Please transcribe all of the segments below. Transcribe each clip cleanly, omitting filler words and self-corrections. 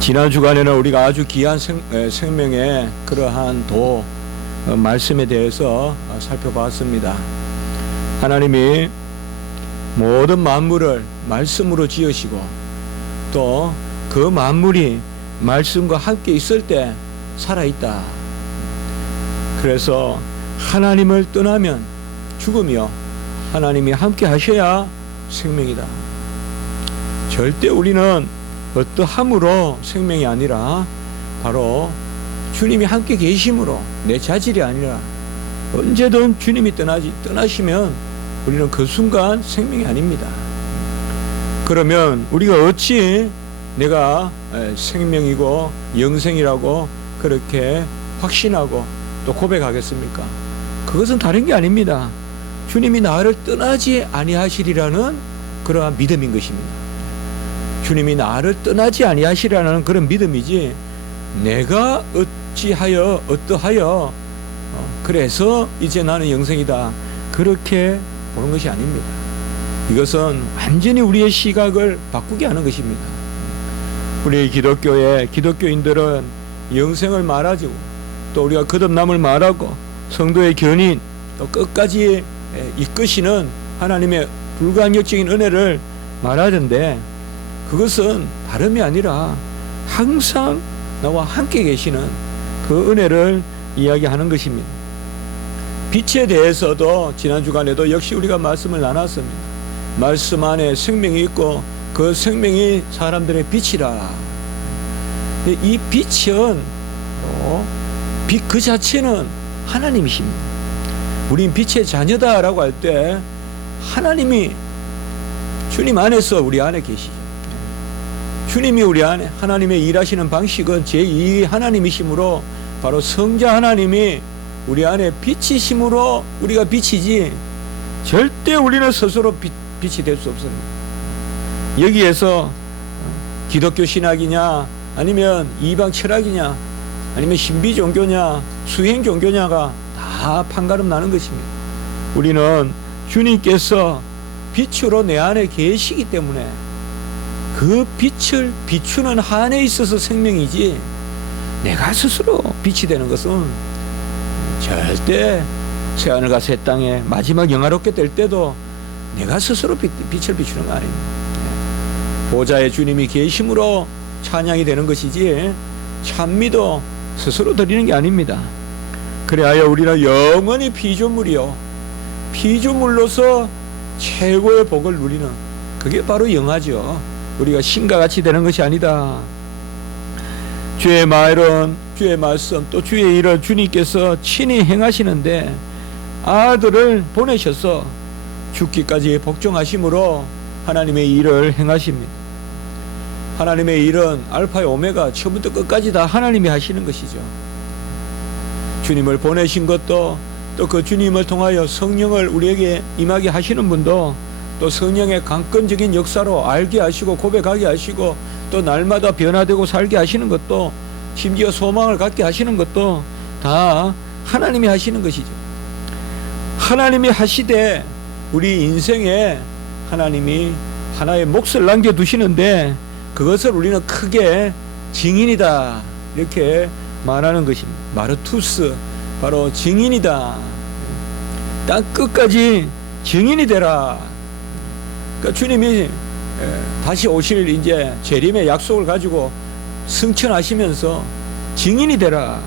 지난 주간에는 우리가 아주 귀한 생명의 그러한 말씀에 대해서 살펴봤습니다. 하나님이 모든 만물을 말씀으로 지으시고 또 그 만물이 말씀과 함께 있을 때 살아있다. 그래서 하나님을 떠나면 죽음이요, 하나님이 함께 하셔야 생명이다. 절대 우리는 어떠함으로 생명이 아니라 바로 주님이 함께 계심으로, 내 자질이 아니라 언제든 주님이 떠나시면 우리는 그 순간 생명이 아닙니다. 그러면 우리가 어찌 내가 생명이고 영생이라고 그렇게 확신하고 또 고백하겠습니까? 그것은 다른 게 아닙니다. 주님이 나를 떠나지 아니하시리라는 그러한 믿음인 것입니다. 주님이 나를 떠나지 아니하시리라는 그런 믿음이지, 내가 어떠하여 그래서 이제 나는 영생이다, 그렇게 보는 것이 아닙니다. 이것은 완전히 우리의 시각을 바꾸게 하는 것입니다. 우리 기독교인들은 영생을 말하고 또 우리가 거듭남을 말하고 성도의 견인, 또 끝까지 이끄시는 하나님의 불가항력적인 은혜를 말하던데, 그것은 다름이 아니라 항상 나와 함께 계시는 그 은혜를 이야기하는 것입니다. 빛에 대해서도 지난 주간에도 역시 우리가 말씀을 나눴습니다. 말씀 안에 생명이 있고 그 생명이 사람들의 빛이라. 이 빛은 빛 그 자체는 하나님이십니다. 우린 빛의 자녀다라고 할 때 하나님이, 주님 안에서 우리 안에 계시죠. 주님이 우리 안에, 하나님의 일하시는 방식은 제2 하나님이시므로 바로 성자 하나님이 우리 안에 빛이심으로 우리가 빛이지, 절대 우리는 스스로 빛이 될 수 없습니다. 여기에서 기독교 신학이냐 아니면 이방 철학이냐 아니면 신비 종교냐 수행 종교냐가 다 판가름 나는 것입니다. 우리는 주님께서 빛으로 내 안에 계시기 때문에 그 빛을 비추는 한에 있어서 생명이지, 내가 스스로 빛이 되는 것은 절대 새하늘과 새 땅에 마지막 영화롭게 될 때도 내가 스스로 빛을 비추는 거 아닙니다. 보좌에 주님이 계심으로 찬양이 되는 것이지 찬미도 스스로 드리는 게 아닙니다. 그래야 우리는 영원히 피조물이요, 피조물로서 최고의 복을 누리는, 그게 바로 영화죠. 우리가 신과 같이 되는 것이 아니다. 주의 말은, 주의 말씀, 또 주의 일을 주님께서 친히 행하시는데 아들을 보내셔서 죽기까지 복종하심으로 하나님의 일을 행하십니다. 하나님의 일은 알파의 오메가, 처음부터 끝까지 다 하나님이 하시는 것이죠. 주님을 보내신 것도, 또 그 주님을 통하여 성령을 우리에게 임하게 하시는 분도, 또 성령의 강권적인 역사로 알게 하시고 고백하게 하시고 또 날마다 변화되고 살게 하시는 것도, 심지어 소망을 갖게 하시는 것도 다 하나님이 하시는 것이죠. 하나님이 하시되 우리 인생에 하나님이 하나의 몫을 남겨두시는데 그것을 우리는 크게 증인이다, 이렇게 말하는 것입니다. 마르투스, 바로 증인이다. 땅 끝까지 증인이 되라. 그러니까 주님이 다시 오실 이제 재림의 약속을 가지고 승천하시면서 증인이 되라.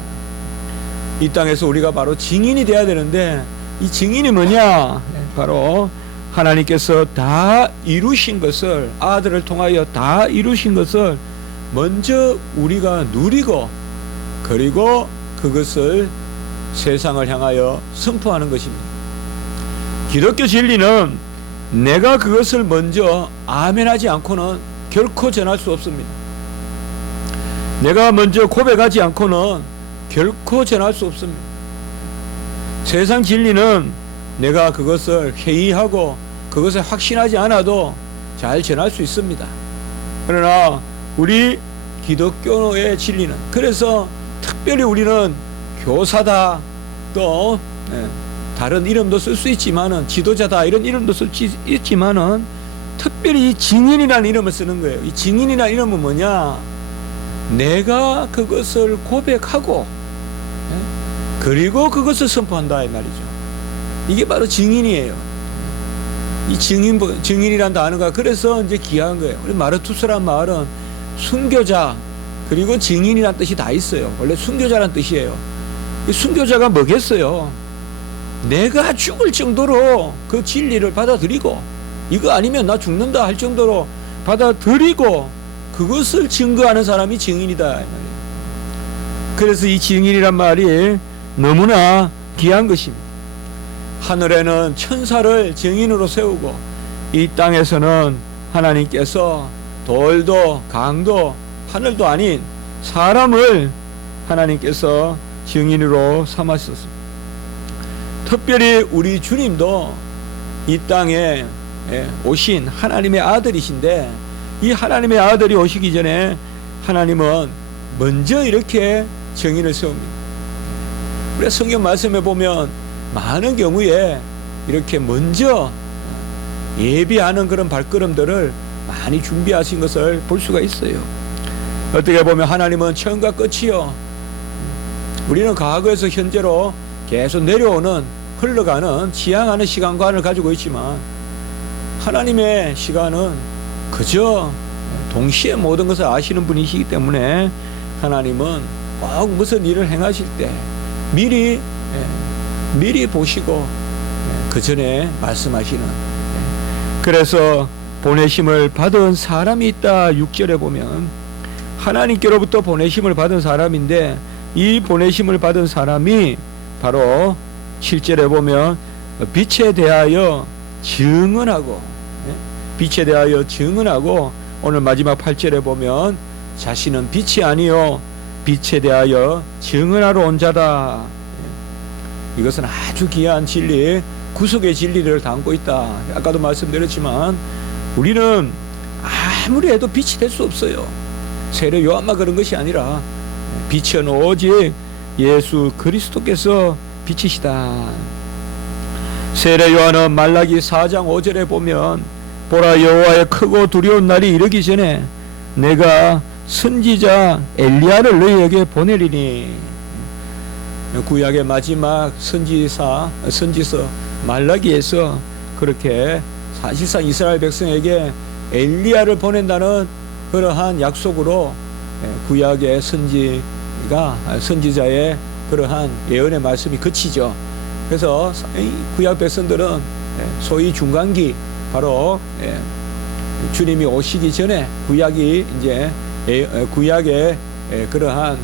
이 땅에서 우리가 바로 증인이 돼야 되는데, 이 증인이 뭐냐? 바로 하나님께서 다 이루신 것을, 아들을 통하여 다 이루신 것을 먼저 우리가 누리고, 그리고 그것을 세상을 향하여 선포하는 것입니다. 기독교 진리는 내가 그것을 먼저 아멘하지 않고는 결코 전할 수 없습니다. 내가 먼저 고백하지 않고는 결코 전할 수 없습니다. 세상 진리는 내가 그것을 회의하고 그것을 확신하지 않아도 잘 전할 수 있습니다. 그러나 우리 기독교의 진리는, 그래서 특별히 우리는 교사다, 또 다른 이름도 쓸 수 있지만은 지도자다, 이런 이름도 쓸 수 있지만은 특별히 이 증인이라는 이름을 쓰는 거예요. 이 증인이라는 이름은 뭐냐? 내가 그것을 고백하고 그리고 그것을 선포한다 이 말이죠. 이게 바로 증인이에요. 이 증인이란 단어가 그래서 이제 귀한 거예요. 우리 마르투스란 말은 순교자 그리고 증인이란 뜻이 다 있어요. 원래 순교자란 뜻이에요. 이 순교자가 뭐겠어요? 내가 죽을 정도로 그 진리를 받아들이고 이거 아니면 나 죽는다 할 정도로 받아들이고 그것을 증거하는 사람이 증인이다 이 말이에요. 그래서 이 증인이란 말이 너무나 귀한 것입니다. 하늘에는 천사를 증인으로 세우고 이 땅에서는 하나님께서 돌도 강도 하늘도 아닌 사람을 하나님께서 증인으로 삼으셨습니다. 특별히 우리 주님도 이 땅에 오신 하나님의 아들이신데 이 하나님의 아들이 오시기 전에 하나님은 먼저 이렇게 증인을 세웁니다. 우리가 성경 말씀에 보면 많은 경우에 이렇게 먼저 예비하는 그런 발걸음들을 많이 준비하신 것을 볼 수가 있어요. 어떻게 보면 하나님은 처음과 끝이요. 우리는 과거에서 현재로 계속 내려오는 흘러가는 지향하는 시간관을 가지고 있지만 하나님의 시간은 그저 동시에 모든 것을 아시는 분이시기 때문에 하나님은 꼭 무슨 일을 행하실 때 미리 보시고 그 전에 말씀하시는. 그래서 보내심을 받은 사람이 있다. 6절에 보면 하나님께로부터 보내심을 받은 사람인데 이 보내심을 받은 사람이 바로 7절에 보면 빛에 대하여 증언하고 빛에 대하여 증언하고 오늘 마지막 8절에 보면 자신은 빛이 아니요 빛에 대하여 증언하러 온 자다. 이것은 아주 귀한 진리, 구속의 진리를 담고 있다. 아까도 말씀드렸지만 우리는 아무리 해도 빛이 될 수 없어요. 세례 요한만 그런 것이 아니라 빛은 오직 예수 그리스도께서 빛이시다. 세례 요한은 말라기 4장 5절에 보면 보라 여호와의 크고 두려운 날이 이르기 전에 내가 선지자 엘리야를 너희에게 보내리니. 구약의 마지막 선지서 말라기에서 그렇게 사실상 이스라엘 백성에게 엘리야를 보낸다는 그러한 약속으로 구약의 선지자의 그러한 예언의 말씀이 그치죠. 그래서 구약 백성들은 소위 중간기 바로 주님이 오시기 전에 구약이 이제 구약의 그러한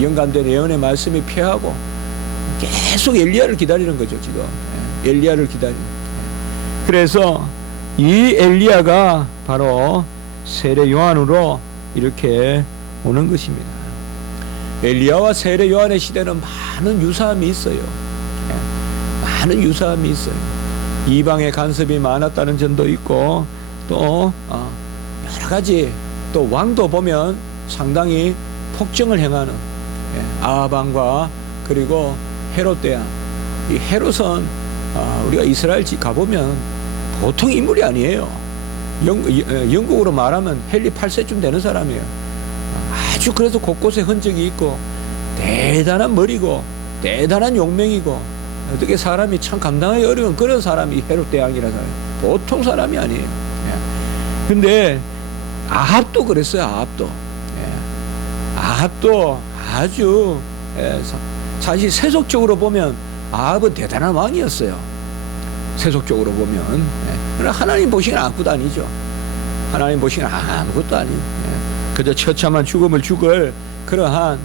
연관된 예언의 말씀이 폐하고 계속 엘리야를 기다리는 거죠. 지금 엘리야를 기다리는. 그래서 이 엘리야가 바로 세례 요한으로 이렇게 오는 것입니다. 엘리야와 세례 요한의 시대는 많은 유사함이 있어요. 많은 유사함이 있어요. 이방의 간섭이 많았다는 점도 있고 또 여러 가지 또 왕도 보면 상당히 폭정을 행하는 아합왕과 그리고 헤롯 대왕. 이 헤롯은 우리가 이스라엘 가보면 보통 인물이 아니에요. 영국으로 말하면 헨리 8세쯤 되는 사람이에요. 아주 그래서 곳곳에 흔적이 있고 대단한 머리고 대단한 용맹이고 어떻게 사람이 참 감당하기 어려운 그런 사람이 헤롯 대왕이라는 사람. 보통 사람이 아니에요. 근데 아합도 그랬어요. 아합도 아주 사실 세속적으로 보면 아합은 대단한 왕이었어요. 세속적으로 보면. 그러나 하나님 보시기엔 아무것도 아니죠. 하나님 보시기엔 아무것도 아니에요. 그저 처참한 죽음을 죽을 그러한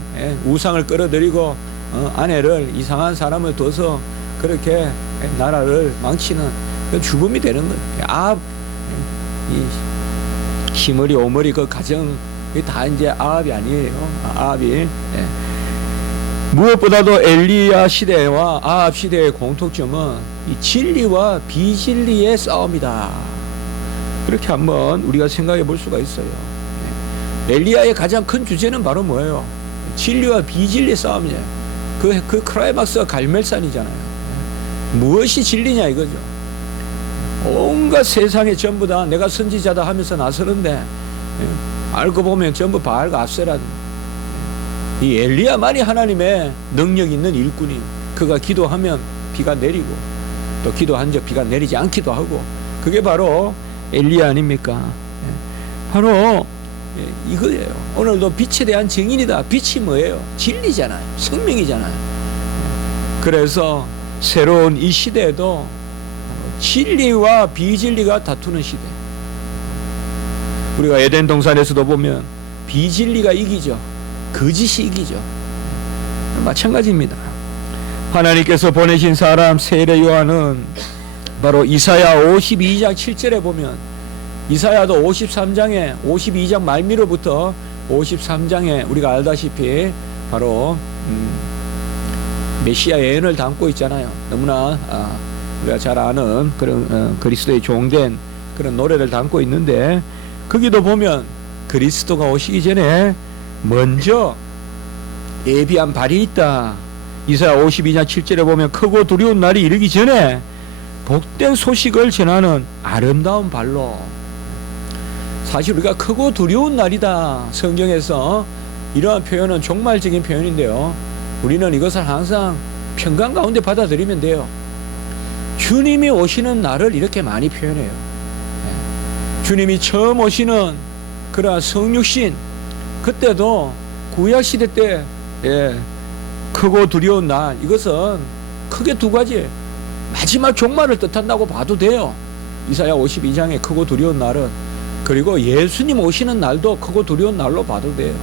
우상을 끌어들이고 아내를 이상한 사람을 둬서 그렇게 나라를 망치는 죽음이 되는 거예요. 아합 시머리 오머리 그 가정 다 이제 아합이 아니에요. 아합이. 무엇보다도 엘리야 시대와 아합 시대의 공통점은 이 진리와 비진리의 싸움이다. 그렇게 한번 우리가 생각해 볼 수가 있어요. 엘리야의 가장 큰 주제는 바로 뭐예요? 진리와 비진리의 싸움이에요. 그 크라이막스가 갈멜산이잖아요. 무엇이 진리냐 이거죠. 온갖 세상에 전부 다 내가 선지자다 하면서 나서는데 알고 보면 전부 바알과 아세라 이 엘리야만이 하나님의 능력 있는 일꾼이에요. 그가 기도하면 비가 내리고 또 기도한 적 비가 내리지 않기도 하고, 그게 바로 엘리야 아닙니까? 바로 이거예요. 오늘도 빛에 대한 증인이다. 빛이 뭐예요? 진리잖아요. 생명이잖아요. 그래서 새로운 이 시대에도 진리와 비진리가 다투는 시대. 우리가 에덴 동산에서도 보면 비진리가 이기죠. 거짓이 이기죠. 마찬가지입니다. 하나님께서 보내신 사람 세례 요한은 바로 이사야 52장 7절에 보면, 이사야도 53장에 52장 말미로부터 53장에 우리가 알다시피 바로 메시아 예언을 담고 있잖아요. 너무나 우리가 잘 아는 그런 그리스도의 종된 그런 노래를 담고 있는데, 거기도 보면 그리스도가 오시기 전에 먼저 예비한 발이 있다. 이사야 52장 7절에 보면 크고 두려운 날이 이르기 전에 복된 소식을 전하는 아름다운 발로. 사실 우리가 크고 두려운 날이다, 성경에서 이러한 표현은 종말적인 표현인데요, 우리는 이것을 항상 평강 가운데 받아들이면 돼요. 주님이 오시는 날을 이렇게 많이 표현해요. 주님이 처음 오시는 그러한 성육신, 그때도 구약시대 때 크고 두려운 날, 이것은 크게 두 가지, 마지막 종말을 뜻한다고 봐도 돼요. 이사야 52장의 크고 두려운 날은, 그리고 예수님 오시는 날도 크고 두려운 날로 봐도 돼요.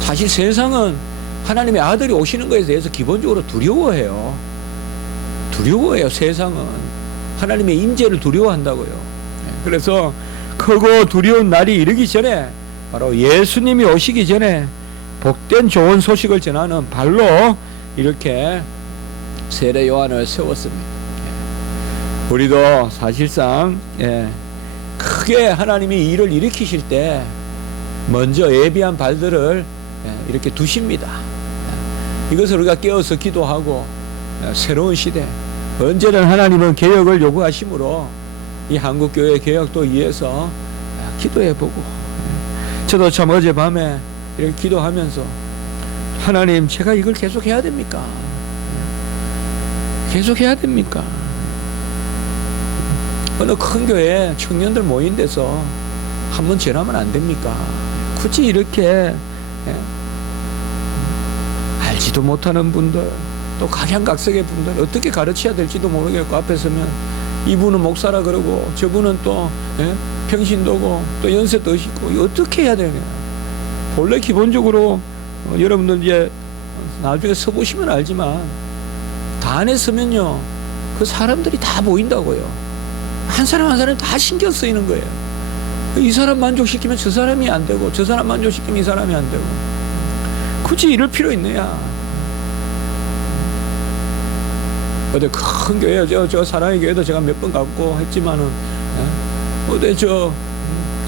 사실 세상은 하나님의 아들이 오시는 것에 대해서 기본적으로 두려워해요. 세상은 하나님의 임재를 두려워한다고요. 그래서 크고 두려운 날이 이르기 전에, 바로 예수님이 오시기 전에 복된 좋은 소식을 전하는 발로 이렇게 세례 요한을 세웠습니다. 우리도 사실상 크게 하나님이 일을 일으키실 때 먼저 예비한 발들을 이렇게 두십니다. 이것을 우리가 깨어서 기도하고, 새로운 시대, 언제든 하나님은 개혁을 요구하시므로 이 한국교회 개혁도 위해서 기도해보고, 저도 참 어젯밤에 이렇게 기도하면서, 하나님, 제가 이걸 계속 해야 됩니까? 계속 해야 됩니까? 어느 큰 교회 청년들 모인 데서 한번 전하면 안 됩니까? 굳이 이렇게 알지도 못하는 분들, 또 각양각색의 분들 어떻게 가르쳐야 될지도 모르겠고, 앞에 서면 이분은 목사라 그러고 저분은 또 평신도고 또 연세도 있고, 어떻게 해야 되냐. 본래 기본적으로 여러분들 이제 나중에 서보시면 알지만, 단에 서면요 그 사람들이 다 보인다고요. 한 사람 한 사람 다 신경 쓰이는 거예요. 이 사람 만족시키면 저 사람이 안 되고, 저 사람 만족시키면 이 사람이 안 되고, 굳이 이럴 필요 있느냐. 어디 큰 교회, 저 사랑의 교회도 제가 몇 번 갔고 했지만은, 어디 저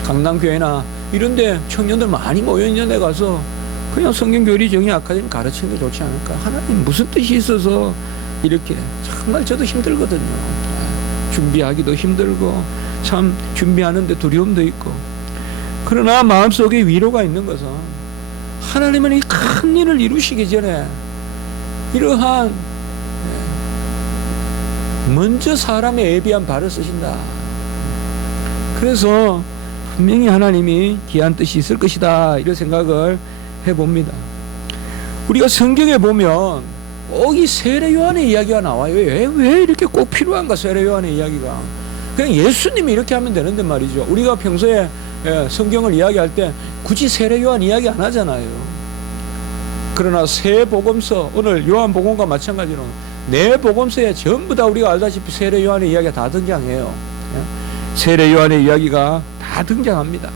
강남교회나 이런데 청년들 많이 모여있는 데 가서 그냥 성경교리 정의 아카데미 가르치는 게 좋지 않을까. 하나님 무슨 뜻이 있어서 이렇게, 정말 저도 힘들거든요. 준비하기도 힘들고, 참 준비하는데 두려움도 있고. 그러나 마음속에 위로가 있는 것은, 하나님은 이 큰 일을 이루시기 전에 이러한 먼저 사람의 예비한 발을 쓰신다. 그래서 분명히 하나님이 귀한 뜻이 있을 것이다, 이런 생각을 해봅니다. 우리가 성경에 보면 꼭 이 세례 요한의 이야기가 나와요. 왜 이렇게 꼭 필요한가, 세례 요한의 이야기가. 그냥 예수님이 이렇게 하면 되는데 말이죠. 우리가 평소에 성경을 이야기할 때 굳이 세례 요한 이야기 안 하잖아요. 그러나 새 복음서, 오늘 요한 복음과 마찬가지로 네 복음서에 전부 다 우리가 알다시피 세례 요한의 이야기가 다 등장해요. 세례 요한의 이야기가 다 등장합니다.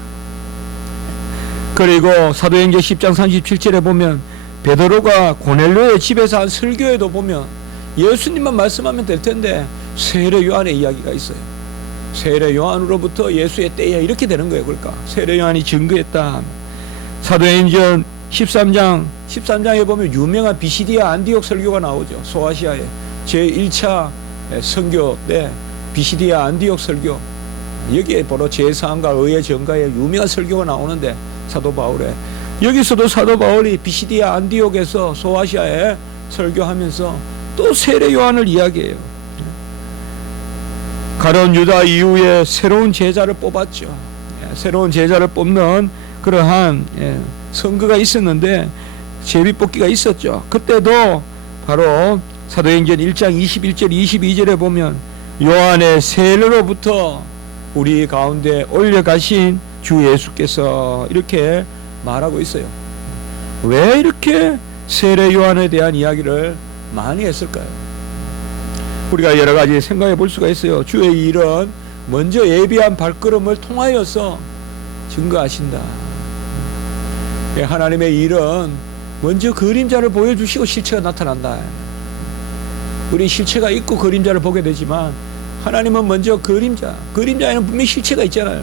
그리고 사도행전 10장 37절에 보면 베드로가 고넬료의 집에서 한 설교에도 보면 예수님만 말씀하면 될 텐데 세례 요한의 이야기가 있어요. 세례 요한으로부터 예수의 때에 이렇게 되는 거예요. 그러니까 세례 요한이 증거했다. 사도행전 13장에 보면 유명한 비시디아 안디옥 설교가 나오죠. 소아시아에 제1차 선교 때 비시디아 안디옥 설교, 여기에 바로 제사함과 의의 전가의 유명한 설교가 나오는데, 사도 바울의 여기서도 사도 바울이 비시디아 안디옥에서 소아시아에 설교하면서 또 세례 요한을 이야기해요. 가룟 유다 이후에 새로운 제자를 뽑았죠. 새로운 제자를 뽑는 그러한 선거가 있었는데 제비뽑기가 있었죠. 그때도 바로 사도행전 1장 21절 22절에 보면 요한의 세례로부터 우리 가운데 올려가신 주 예수께서 이렇게 말하고 있어요. 왜 이렇게 세례 요한에 대한 이야기를 많이 했을까요? 우리가 여러 가지 생각해 볼 수가 있어요. 주의 일은 먼저 예비한 발걸음을 통하여서 증거하신다. 하나님의 일은 먼저 그림자를 보여주시고 실체가 나타난다. 우리 실체가 있고 그림자를 보게 되지만 하나님은 먼저 그림자에는 분명히 실체가 있잖아요.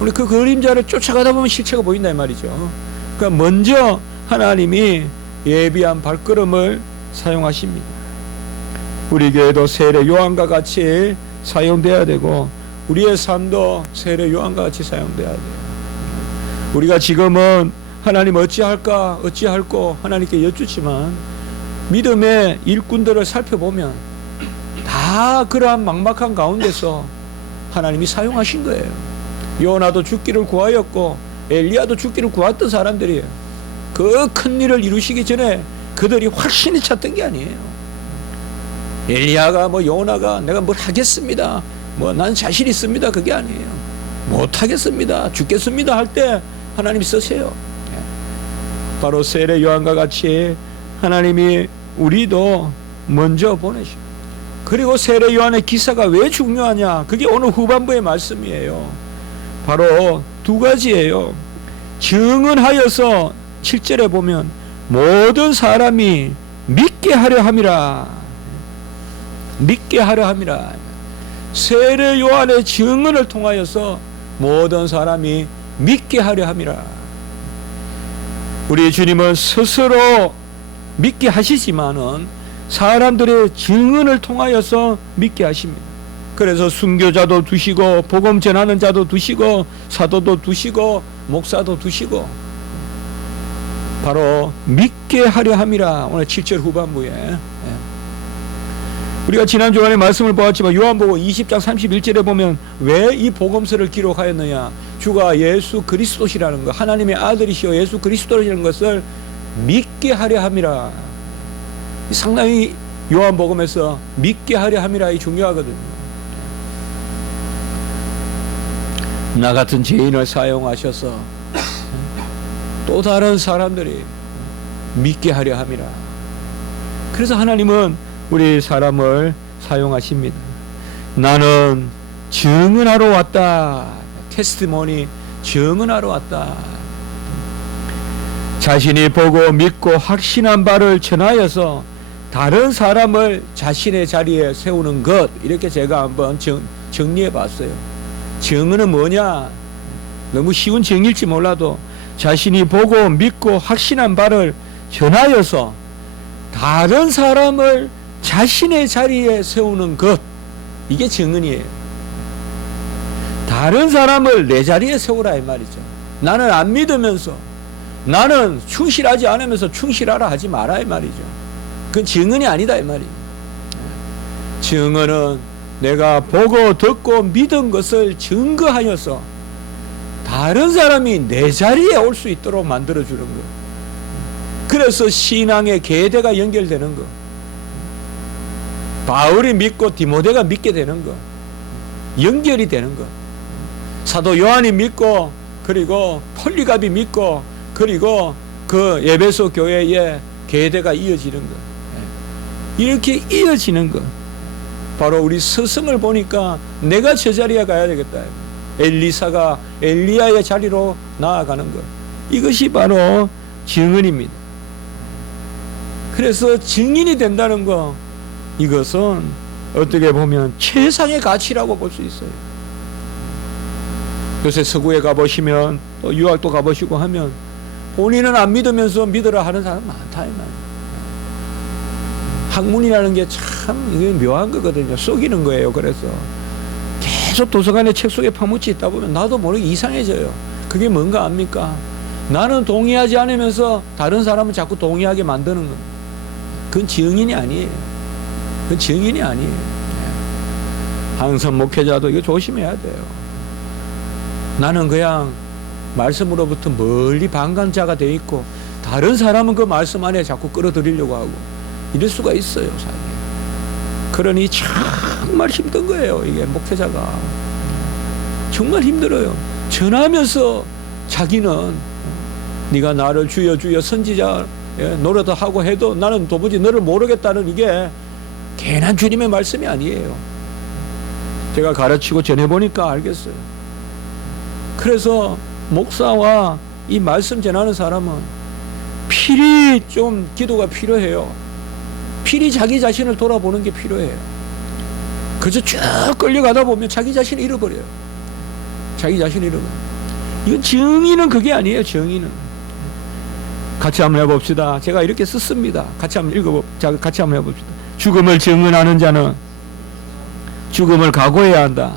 우리 그 그림자를 쫓아가다 보면 실체가 보인다 이 말이죠. 그러니까 먼저 하나님이 예비한 발걸음을 사용하십니다. 우리 교회도 세례 요한과 같이 사용돼야 되고 우리의 삶도 세례 요한과 같이 사용돼야 돼요. 우리가 지금은 하나님 어찌할까 어찌할꼬 하나님께 여쭙지만 믿음의 일꾼들을 살펴보면 다 그러한 막막한 가운데서 하나님이 사용하신 거예요. 요나도 죽기를 구하였고 엘리야도 죽기를 구했던 사람들이에요. 그 큰 일을 이루시기 전에 그들이 확신이 찼던 게 아니에요. 엘리야가 요나가 내가 뭘 하겠습니다, 난 자신 있습니다, 그게 아니에요. 못 하겠습니다, 죽겠습니다 할 때 하나님이 쓰세요. 바로 세례 요한과 같이 하나님이 우리도 먼저 보내시고, 그리고 세례 요한의 기사가 왜 중요하냐, 그게 오늘 후반부의 말씀이에요. 바로 두 가지예요. 증언하여서 7절에 보면 모든 사람이 믿게 하려 함이라. 믿게 하려 함이라. 세례 요한의 증언을 통하여서 모든 사람이 믿게 하려 함이라. 우리 주님은 스스로 믿게 하시지만은 사람들의 증언을 통하여서 믿게 하십니다. 그래서 순교자도 두시고 복음 전하는 자도 두시고 사도도 두시고 목사도 두시고 바로 믿게 하려 함이라. 오늘 7절 후반부에 우리가 지난 주간에 말씀을 보았지만 요한복음 20장 31절에 보면 왜 이 복음서를 기록하였느냐, 주가 예수 그리스도시라는 것, 하나님의 아들이시오 예수 그리스도라는 것을 믿게 하려 함이라. 상당히 요한복음에서 믿게 하려 함이라이 중요하거든요. 나 같은 죄인을 사용하셔서 또 다른 사람들이 믿게 하려 함이라. 그래서 하나님은 우리 사람을 사용하십니다. 나는 증언하러 왔다. 테스티모니, 증언하러 왔다. 자신이 보고 믿고 확신한 바를 전하여서 다른 사람을 자신의 자리에 세우는 것, 이렇게 제가 한번 정리해 봤어요. 증언은 뭐냐? 너무 쉬운 정의일지 몰라도 자신이 보고 믿고 확신한 바를 전하여서 다른 사람을 자신의 자리에 세우는 것, 이게 증언이에요. 다른 사람을 내 자리에 세우라 이 말이죠. 나는 안 믿으면서, 나는 충실하지 않으면서 충실하라 하지 마라 이 말이죠. 그건 증언이 아니다 이 말이에요. 증언은 내가 보고 듣고 믿은 것을 증거하여서 다른 사람이 내 자리에 올 수 있도록 만들어주는 것. 그래서 신앙의 계대가 연결되는 것. 바울이 믿고 디모데가 믿게 되는 것, 연결이 되는 것. 사도 요한이 믿고, 그리고 폴리갑이 믿고, 그리고 그 에베소 교회의 계대가 이어지는 것. 이렇게 이어지는 것. 바로 우리 스승을 보니까 내가 저 자리에 가야 되겠다. 엘리사가 엘리야의 자리로 나아가는 것. 이것이 바로 증언입니다. 그래서 증인이 된다는 것, 이것은 어떻게 보면 최상의 가치라고 볼 수 있어요. 요새 서구에 가보시면 또 유학도 가보시고 하면 본인은 안 믿으면서 믿으라 하는 사람 많다 이 말이에요. 학문이라는 게 참 이게 묘한 거거든요. 속이는 거예요. 그래서 계속 도서관에 책 속에 파묻혀 있다 보면 나도 모르게 이상해져요. 그게 뭔가 압니까? 나는 동의하지 않으면서 다른 사람은 자꾸 동의하게 만드는 건 그건 증인이 아니에요. 그건 증인이 아니에요. 항상 목회자도 이거 조심해야 돼요. 나는 그냥 말씀으로부터 멀리 방관자가 돼 있고 다른 사람은 그 말씀 안에 자꾸 끌어들이려고 하고 이럴 수가 있어요, 사실. 그러니 정말 힘든 거예요, 이게 목회자가. 정말 힘들어요. 전하면서 자기는 네가 나를 주여 주여 선지자 노릇을 하고 해도 나는 도무지 너를 모르겠다는 이게 괜한 주님의 말씀이 아니에요. 제가 가르치고 전해보니까 알겠어요. 그래서 목사와 이 말씀 전하는 사람은 필히 좀 기도가 필요해요. 필히 자기 자신을 돌아보는 게 필요해요. 그저 쭉 끌려가다 보면 자기 자신을 잃어버려요. 자기 자신을 잃어버려요. 이건 정의는 그게 아니에요. 정의는. 같이 한번 해봅시다. 제가 이렇게 썼습니다. 같이 한번 같이 한번 해봅시다. 죽음을 증언하는 자는 죽음을 각오해야 한다.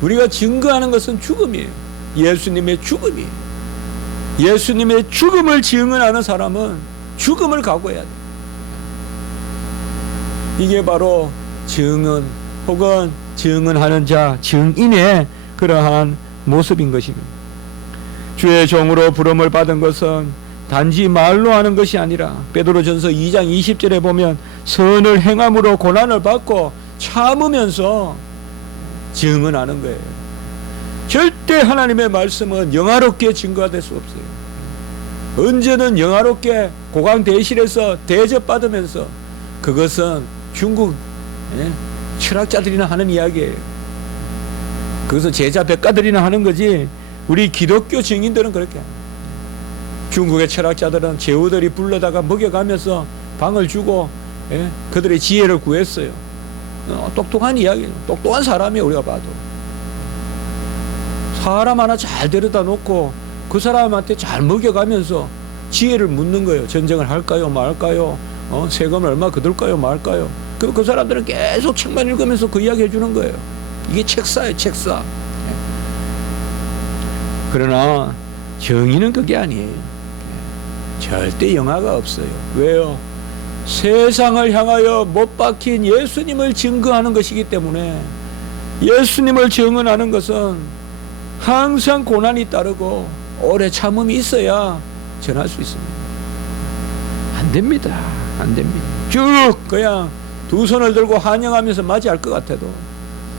우리가 증거하는 것은 죽음이에요. 예수님의 죽음이에요. 예수님의 죽음을 증언하는 사람은 죽음을 각오해야 돼요. 이게 바로 증언 혹은 증언하는 자, 증인의 그러한 모습인 것입니다. 주의 종으로 부름을 받은 것은 단지 말로 하는 것이 아니라 베드로전서 2장 20절에 보면 선을 행함으로 고난을 받고 참으면서 증언하는 거예요. 절대 하나님의 말씀은 영화롭게 증거가 될 수 없어요. 언제든 영화롭게 고강 대실에서 대접받으면서 그것은 중국 철학자들이나 하는 이야기예요. 그것은 제자 백가들이나 하는 거지 우리 기독교 증인들은 그렇게 중국의 철학자들은 제후들이 불러다가 먹여가면서 방을 주고 그들의 지혜를 구했어요. 똑똑한 이야기예요. 똑똑한 사람이에요. 우리가 봐도 사람 하나 잘 데려다 놓고 그 사람한테 잘 먹여가면서 지혜를 묻는 거예요. 전쟁을 할까요 말까요, 세금을 얼마 거둘까요 말까요. 그 사람들은 계속 책만 읽으면서 그 이야기 해주는 거예요. 이게 책사예요. 책사. 그러나 정의는 그게 아니에요. 절대 영화가 없어요. 왜요? 세상을 향하여 못 박힌 예수님을 증거하는 것이기 때문에 예수님을 증언하는 것은 항상 고난이 따르고 오래 참음이 있어야 전할 수 있습니다. 안 됩니다. 안 됩니다. 쭉 그냥 두 손을 들고 환영하면서 맞이할 것 같아도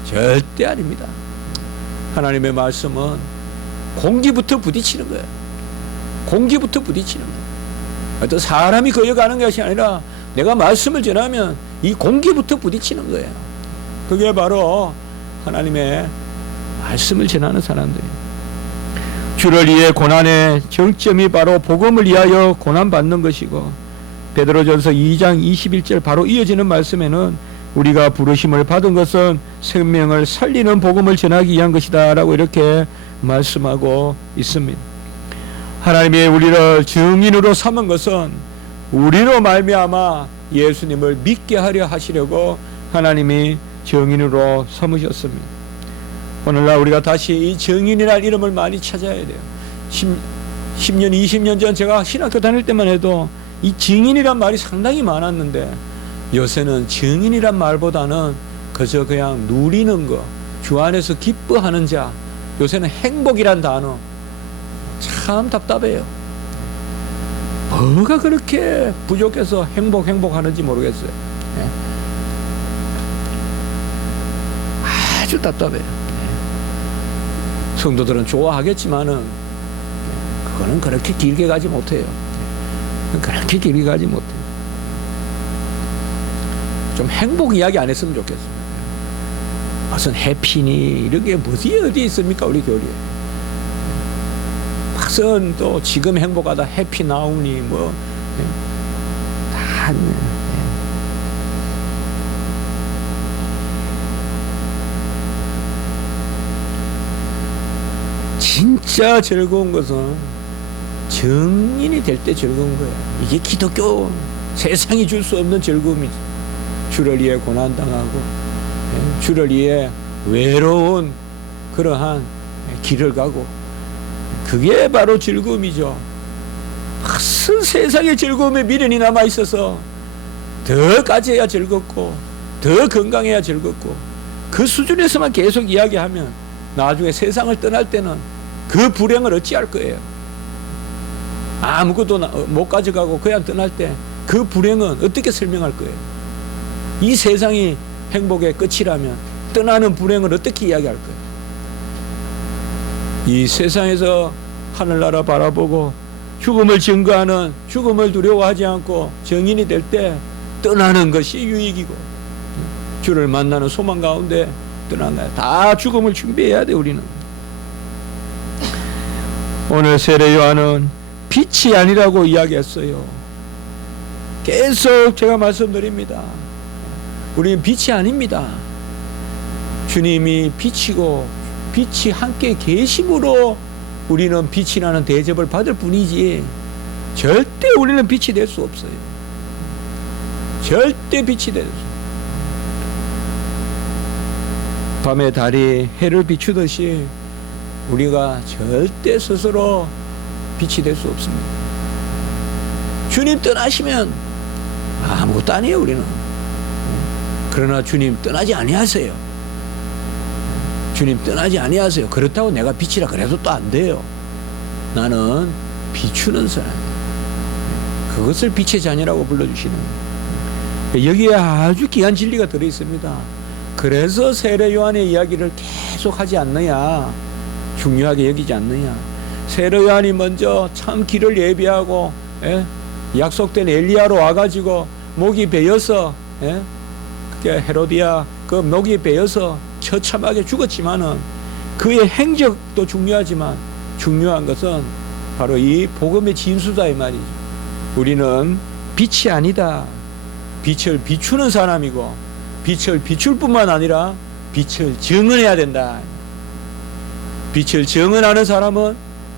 절대 아닙니다. 하나님의 말씀은 공기부터 부딪히는 거예요. 공기부터 부딪히는 거예요. 어떤 사람이 거여가는 것이 아니라 내가 말씀을 전하면 이 공기부터 부딪히는 거예요. 그게 바로 하나님의 말씀을 전하는 사람들이에요. 주를 위해 고난의 정점이 바로 복음을 위하여 고난받는 것이고 베드로전서 2장 21절 바로 이어지는 말씀에는 우리가 부르심을 받은 것은 생명을 살리는 복음을 전하기 위한 것이다 라고 이렇게 말씀하고 있습니다. 하나님이 우리를 증인으로 삼은 것은 우리로 말미암아 예수님을 믿게 하려 하시려고 하나님이 증인으로 삼으셨습니다. 오늘날 우리가 다시 이 증인이라는 이름을 많이 찾아야 돼요. 10년 20년 전 제가 신학교 다닐 때만 해도 이 증인이란 말이 상당히 많았는데 요새는 증인이란 말보다는 그저 그냥 누리는 거, 주 안에서 기뻐하는 자, 요새는 행복이란 단어 참 답답해요. 뭐가 그렇게 부족해서 행복하는지 모르겠어요. 아주 답답해요. 성도들은 좋아하겠지만은 그거는 그렇게 길게 가지 못해요. 그렇게 길게 가지 못해요. 좀 행복 이야기 안 했으면 좋겠습니다. 무슨 해피니 이런 게 어디 있습니까 우리 교리에. 무슨 또 지금 행복하다 해피 나우니 뭐 다 진짜 즐거운 것은 증인이 될 때 즐거운 거예요. 이게 기독교 세상이 줄 수 없는 즐거움이죠. 주를 위해 고난당하고 주를 위해 외로운 그러한 길을 가고 그게 바로 즐거움이죠. 무슨 세상에 즐거움에 미련이 남아 있어서 더 가져야 즐겁고 더 건강해야 즐겁고 그 수준에서만 계속 이야기하면 나중에 세상을 떠날 때는 그 불행을 어찌할 거예요. 아무것도 못 가져가고 그냥 떠날 때 그 불행은 어떻게 설명할 거예요. 이 세상이 행복의 끝이라면 떠나는 불행을 어떻게 이야기할 거예요. 이 세상에서 하늘나라 바라보고 죽음을 증거하는, 죽음을 두려워하지 않고 정인이 될 때 떠나는 것이 유익이고 주를 만나는 소망 가운데 떠나는 거야. 다 죽음을 준비해야 돼. 우리는 오늘 세례 요한은 빛이 아니라고 이야기했어요. 계속 제가 말씀드립니다. 우리는 빛이 아닙니다. 주님이 빛이고 빛이 함께 계심으로 우리는 빛이라는 대접을 받을 뿐이지 절대 우리는 빛이 될 수 없어요. 절대 빛이 될 수 없어요. 밤에 달이 해를 비추듯이 우리가 절대 스스로 빛이 될 수 없습니다. 주님 떠나시면 아무것도 아니에요. 우리는. 그러나 주님 떠나지 아니하세요. 주님 떠나지 아니하세요. 그렇다고 내가 빛이라 그래도 또 안 돼요. 나는 비추는 사람이에요. 그것을 빛의 자녀라고 불러주시는 거예요. 여기에 아주 귀한 진리가 들어있습니다. 그래서 세례 요한의 이야기를 계속 하지 않느냐, 중요하게 여기지 않느냐. 세례 요한이 먼저 참 길을 예비하고 약속된 엘리야로 와가지고 목이 베어서 헤로디아 그 목이 베어서 처참하게 죽었지만은 그의 행적도 중요하지만 중요한 것은 바로 이 복음의 진수다 이 말이죠. 우리는 빛이 아니다. 빛을 비추는 사람이고 빛을 비출 뿐만 아니라 빛을 증언해야 된다. 빛을 증언하는 사람은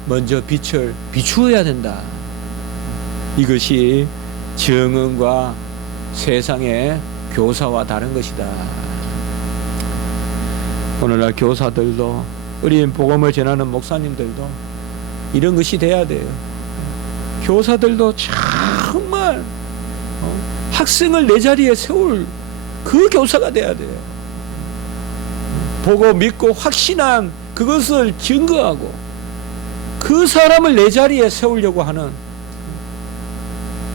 먼저 빛을 비추어야 된다. 이것이 증언과 세상의 교사와 다른 것이다. 오늘날 교사들도 어린 복음을 전하는 목사님들도 이런 것이 돼야 돼요. 교사들도 정말 학생을 내 자리에 세울 그 교사가 돼야 돼요. 보고 믿고 확신한 그것을 증거하고 그 사람을 내 자리에 세우려고 하는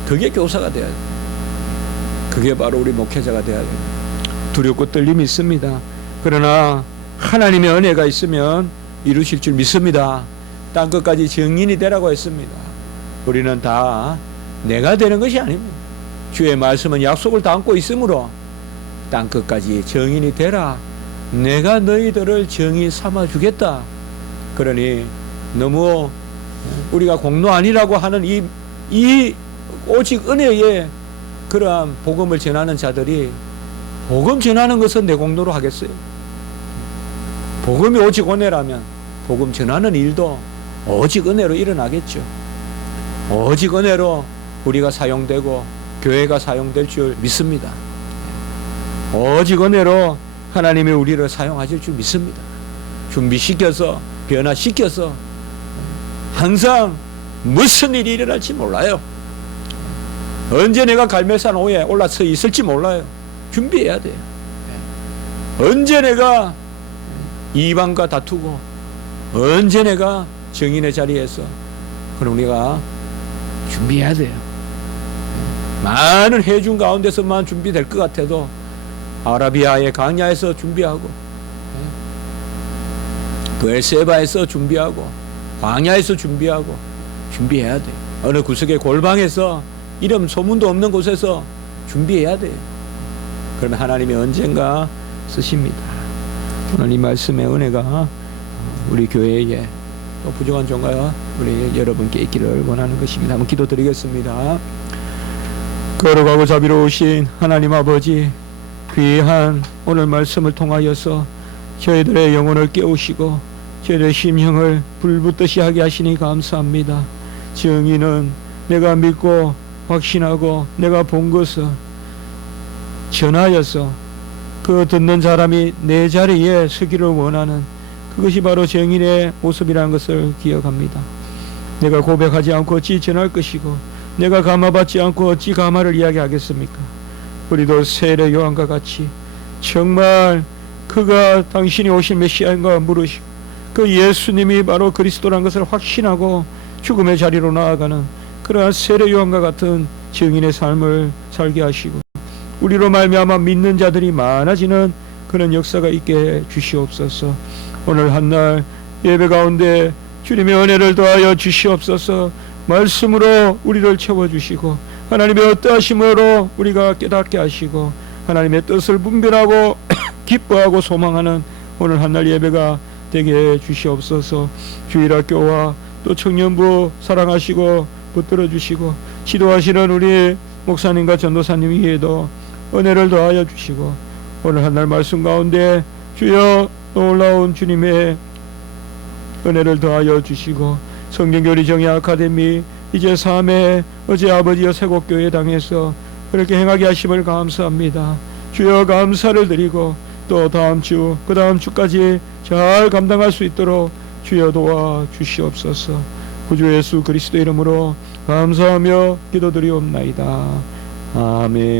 그게 교사가 돼야 돼요. 그게 바로 우리 목회자가 돼야 돼요. 두렵고 떨림이 있습니다. 그러나 하나님의 은혜가 있으면 이루실 줄 믿습니다. 땅끝까지 증인이 되라고 했습니다. 우리는 다 내가 되는 것이 아닙니다. 주의 말씀은 약속을 담고 있으므로 땅끝까지 증인이 되라. 내가 너희들을 증인 삼아 주겠다. 그러니 너무 우리가 공로 아니라고 하는 이 오직 은혜에 그러한 복음을 전하는 자들이 복음 전하는 것은 내 공로로 하겠어요? 복음이 오직 은혜라면 복음 전하는 일도 오직 은혜로 일어나겠죠. 오직 은혜로 우리가 사용되고 교회가 사용될 줄 믿습니다. 오직 은혜로 하나님이 우리를 사용하실 줄 믿습니다. 준비시켜서 변화시켜서 항상 무슨 일이 일어날지 몰라요. 언제 내가 갈멜산 호에 올라서 있을지 몰라요. 준비해야 돼요. 언제 내가 이방과 다투고 언제 내가 정인의 자리에서 그럼 우리가 준비해야 돼요. 많은 해중 가운데서만 준비될 것 같아도 아라비아의 광야에서 준비하고 브엘세바에서 준비하고 광야에서 준비하고 준비해야 돼요. 어느 구석의 골방에서 이름 소문도 없는 곳에서 준비해야 돼요. 그러면 하나님이 언젠가 쓰십니다. 오늘 이 말씀의 은혜가 우리 교회에 또 부족한 종과 우리 여러분께 있기를 원하는 것입니다. 한번 기도드리겠습니다. 거룩하고 자비로우신 하나님 아버지, 귀한 오늘 말씀을 통하여서 저희들의 영혼을 깨우시고 저희들의 심령을 불붙듯이 하게 하시니 감사합니다. 정의는 내가 믿고 확신하고 내가 본 것을 전하여서 그 듣는 사람이 내 자리에 서기를 원하는 그것이 바로 증인의 모습이라는 것을 기억합니다. 내가 고백하지 않고 어찌 전할 것이고 내가 감화받지 않고 어찌 감화를 이야기하겠습니까? 우리도 세례 요한과 같이 정말 그가 당신이 오신 메시아인가 물으시고 그 예수님이 바로 그리스도란 것을 확신하고 죽음의 자리로 나아가는 그러한 세례 요한과 같은 증인의 삶을 살게 하시고 우리로 말미암아 믿는 자들이 많아지는 그런 역사가 있게 해 주시옵소서. 오늘 한날 예배 가운데 주님의 은혜를 더하여 주시옵소서. 말씀으로 우리를 채워주시고 하나님의 어떠하심으로 우리가 깨닫게 하시고 하나님의 뜻을 분별하고 기뻐하고 소망하는 오늘 한날 예배가 되게 해 주시옵소서. 주일학교와 또 청년부 사랑하시고 붙들어 주시고 지도하시는 우리 목사님과 전도사님 위에도 은혜를 더하여 주시고 오늘 한날 말씀 가운데 주여 놀라운 주님의 은혜를 더하여 주시고 성경교리 정의 아카데미 이제 3회 어제 아버지여 세곡교회 당에서 그렇게 행하게 하심을 감사합니다. 주여 감사를 드리고 또 다음 주 그 다음 주까지 잘 감당할 수 있도록 주여 도와 주시옵소서. 구주 예수 그리스도 이름으로 감사하며 기도드리옵나이다. 아멘.